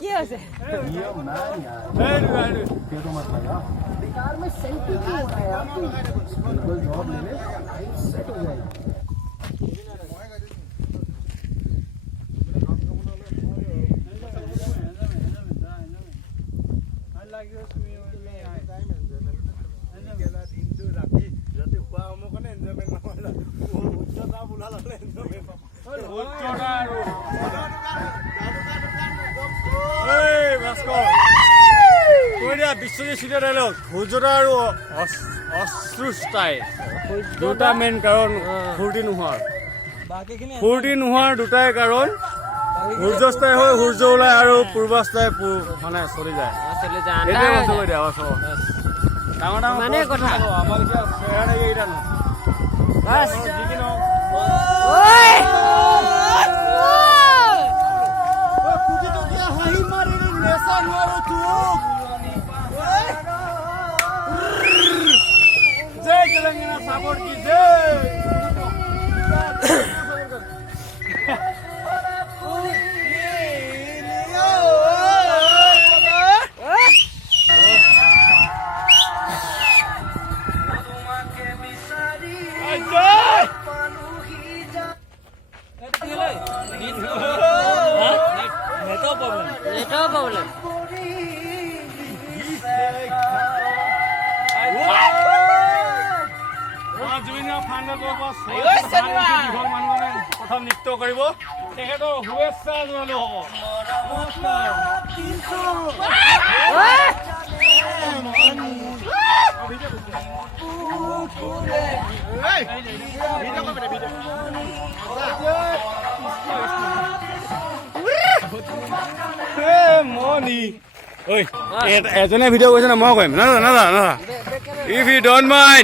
কি আছে बिहार में सेंटी क्यों हो रहा है आपको बिल्कुल जॉब ले ले सेट हो जाएगा বিশ্বজিৎ চিটা ডাইলগ সূৰ্যতা আৰু অশ্ৰুষ্টাই দুটা মেইন কাৰণ ফূৰ্তি নোহোৱাৰ দুটাই কাৰণ সূৰ্যস্তাই হৈ সূৰ্য ওলাই আৰু পূৰ্বাস্তাই মানে চলি যায় সেইটোৱে বস্তু কৈ দিয়া ডাঙৰ ডাঙৰ মানে কথা আমাৰ এতিয়া চেহেৰা এইকেইটা নহয় বাস যি কি নহওক जय तेलंगाना सापोर्ट की जय नेटवर्क प्रॉब्लम প্ৰথম নৃত্য কৰিব তেখেতৰ শুভেচ্ছা জনালো মনি ঐ এজনে ভিডিঅ' কৰিছে না মই কৰিম না ইফ ইউ ডোন্ট মাইণ্ড